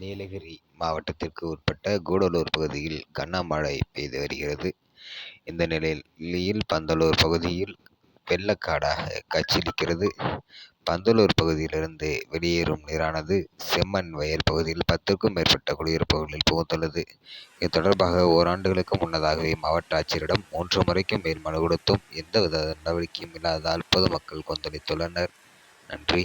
நீலகிரி மாவட்டத்திற்கு உட்பட்ட கூடலூர் பகுதியில் கனமழை பெய்து வருகிறது. இந்த நிலையில் பந்தலூர் பகுதியில் வெள்ளக்காடாக காட்சியளிக்கிறது பந்தலூர் பகுதியிலிருந்து வெளியேறும் நீரானது செம்மண் வயல் பகுதியில் பத்துக்கும் மேற்பட்ட குடியிருப்புகளில் புகுந்துள்ளது. இது தொடர்பாக ஓராண்டுகளுக்கு முன்னதாகவே மாவட்ட ஆட்சியரிடம் மூன்று முறைக்கும் மேல் மனு கொடுத்தும் எந்தவித நடவடிக்கையும் இல்லாததால் பொதுமக்கள் கொந்தளித்துள்ளனர். நன்றி.